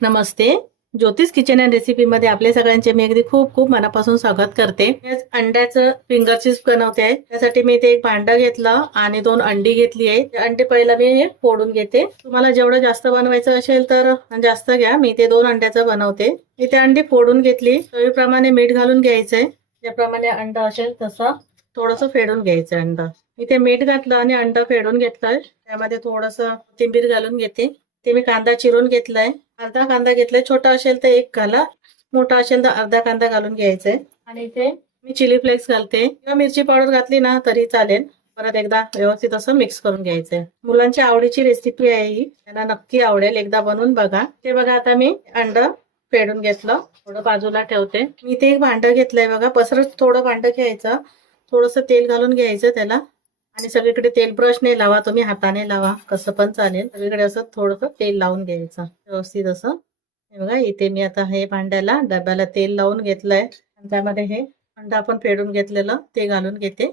नमस्ते. ज्योतिष kitchen and recipe मध्ये आपले सगळ्यांचे मी अगदी खूप खूप मनापासून स्वागत करते. आज अंड्याचं फिंगर चिप्स बनवते आहे. त्यासाठी मी इथे एक भांडं घेतलं आणि 2 अंडी घेतली आहे. अंडे पहिला मी हे फोडून घेते. तुम्हाला जेवढं जास्त बनवायचं असेल तर जास्त घ्या. मी ते 2 अंड्याचं बनवते. इथे अंडी फोडून घेतली. चवीप्रमाणे मीठ घालून घ्यायचंय. ज्याप्रमाणे अंड असेल तसं थोडंसं फेडून घ्यायचं अंड. इथे मीठ घातलं आणि अंड फेडून घेतलंय. त्यामध्ये थोडंसं कोथिंबीर घालून घेते. ते मी कांदा चिरून घेतलाय. अर्धा कांदा घेतलाय. छोटा असेल तर एक घाला, मोठा असेल तर अर्धा कांदा घालून घ्यायचाय. आणि इथे मी चिली फ्लेक्स घालते किंवा मिरची पावडर घातली ना तरी चालेल. परत एकदा व्यवस्थित असं मिक्स करून घ्यायचंय. मुलांच्या आवडीची रेसिपी आहे ही, त्यांना नक्की आवडेल. एकदा बनवून बघा. ते बघा आता मी अंड फेडून घेतलं, थोडं बाजूला ठेवते. मी इथे एक भांडं घेतलंय बघा. पसरट थोडं भांडं घ्यायचं, थोडंसं तेल घालून घ्यायचं त्याला आणि सगळीकडे तेल ब्रशने लावा, तुम्ही हाताने लावा, कसं पण चालेल. सगळीकडे असं थोडंसं तेल लावून घ्यायचं व्यवस्थित असं. हे बघा इथे मी आता हे भांड्याला डब्याला तेल लावून घेतलंय आणि त्यामध्ये हे अंड आपण फेडून घेतलेलं ते घालून घेते.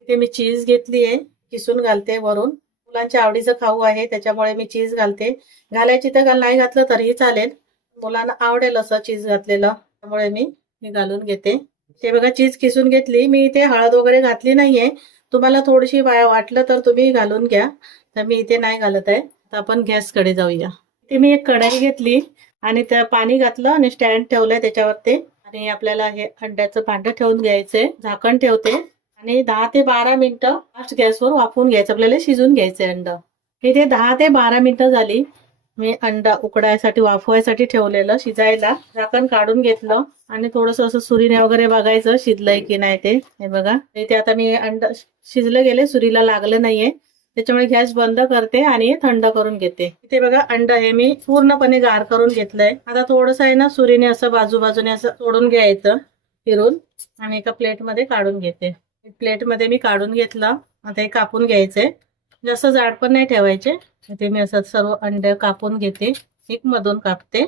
इथे मी चीज घेतली आहे, किसून घालते वरून. मुलांच्या आवडीचं खाऊ आहे त्याच्यामुळे मी चीज घालते. घालायची तर नाही घातलं तरीही चालेल, मुलांना आवडेल असं चीज घातलेलं, त्यामुळे मी हे घालून घेते. ते बघा चीज किसून घेतली. मी इथे हळद वगैरे घातली नाहीये. तुम्हाला थोडीशी वाटलं तर तुम्ही घालून घ्या, तर मी इथे नाही घालत आहे. तर आपण गॅसकडे जाऊया. इथे मी एक कढाई घेतली आणि त्या पाणी घातलं आणि स्टँड ठेवलंय त्याच्यावर ते. आणि आपल्याला हे अंड्याचं भांडं ठेवून घ्यायचंय. झाकण ठेवते आणि 10 ते 12 मिनिटं फास्ट गॅसवर वाफवून घ्यायचं. आपल्याला शिजून घ्यायचंय अंड. इथे 10 ते 12 मिनिटं झाली. मी अंडा उकडायसाठी वाफवायसाठी ठेवलेलं शिजायला. झाकण काढून घेतलं आणि थोडंसं असं सुरीने वगैरे बघायचं शिजलंय की नाही ते. हे बघा इथे आता मी अंड शिजलं गेले, सुरीला लागलं नाहीये, त्याच्यामुळे गॅस बंद करते आणि थंड करून घेते. इथे बघा अंड हे मी पूर्णपणे गार करून घेतलंय. आता थोडंसं आहे ना सुरीने असं बाजूबाजूने असं तोडून घ्यायचं फिरून आणि एका प्लेटमध्ये काढून घेते. प्लेटमध्ये मी काढून घेतलं. आता हे कापून घ्यायचंय. जास्त जाड पण नाही ठेवायचे. इथे मी असं सर्व अंडे कापून घेते. एक मधून कापते,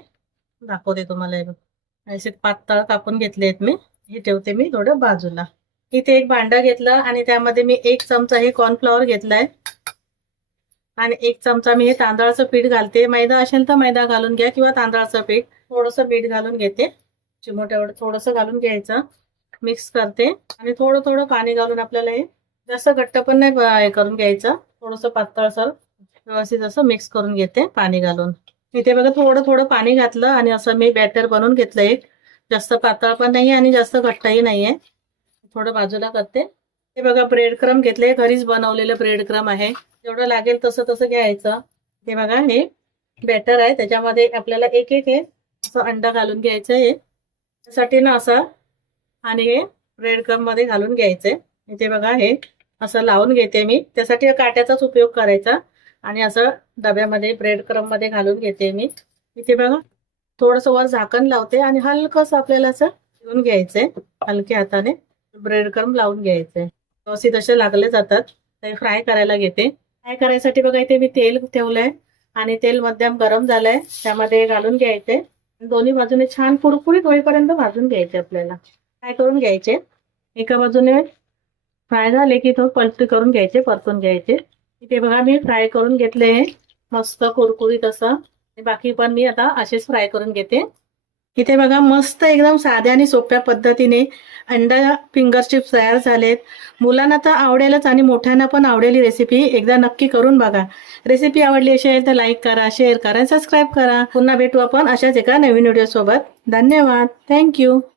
दाखवते तुम्हाला. हे बघा असे पातळ कापून घेतले आहेत मी. हे ठेवते मी थोडं बाजूला. इथे एक भांडं घेतलं आणि त्यामध्ये मी 1 चमचा हे कॉर्नफ्लॉवर घेतलाय आणि 1 चमचा मी हे तांदळाचं पीठ घालते. मैदा असेल तर मैदा घालून घ्या किंवा तांदळाचं पीठ. थोडंसं मीठ घालून घेते, चिमूट एवढं थोडंसं घालून घ्यायचं. मिक्स करते आणि थोडं थोडं पाणी घालून आपल्याला हे जास्त घट्ट पण नाही करून घ्यायचं, थोडंसं पातळसर व्यवस्थित असं मिक्स करून घेते पाणी घालून. इथे बघा थोडं थोडं पाणी घातलं आणि असं मी बॅटर बनवून घेतलं. एक जास्त पातळ पण नाही आणि जास्त घट्टही नाहीये. थोडं बाजूला करते. हे बघा ब्रेड क्रम घेतले, घरीच बनवलेलं ब्रेड क्रम आहे. जेवढं लागेल तसं तसं घ्यायचं. हे बघा हे बॅटर आहे, त्याच्यामध्ये आपल्याला एक एक असं अंडा घालून घ्यायचं आहे त्यासाठी ना असं, आणि हे ब्रेड क्रम मध्ये घालून घ्यायचंय. इथे बघा हे असं लावून घेते मी, त्यासाठी काट्याचाच उपयोग करायचा. आणि असं डब्यामध्ये ब्रेड क्रम मध्ये घालून घेते मी. इथे बघा थोडंसं वर झाकण लावते आणि हलकंसं आपल्याला असं घेऊन घ्यायचंय. हलक्या हाताने ब्रेड क्रम लावून घ्यायचंय. व्यवस्थित असे लागले जातात. ते फ्राय करायला घेते. फ्राय करायसाठी बघा इथे मी तेल ठेवलंय आणि तेल मध्यम गरम झालंय, त्यामध्ये घालून घ्यायचे. दोन्ही बाजूने छान कुरकुरीत होईपर्यंत भाजून घ्यायचे. आपल्याला फ्राय करून घ्यायचे. एका बाजूने फ्राय झाले की तो पलटी करून घ्यायचे, परतून घ्यायचे. इथे बघा मी फ्राय करून घेतले मस्त कुरकुरीत असं. बाकी पण मी आता असेच फ्राय करून घेते. इथे बघा मस्त एकदम साध्या आणि सोप्या पद्धतीने अंडा फिंगर चिप्स तयार झालेत. मुलांना तर आवडेलच आणि मोठ्यांना पण आवडेल. रेसिपी एकदा नक्की करून बघा. रेसिपी आवडली असेल तर लाईक करा, शेअर करा, सबस्क्राईब करा. पुन्हा भेटू आपण अशाच एका नवीन व्हिडिओ सोबत. धन्यवाद. थँक्यू.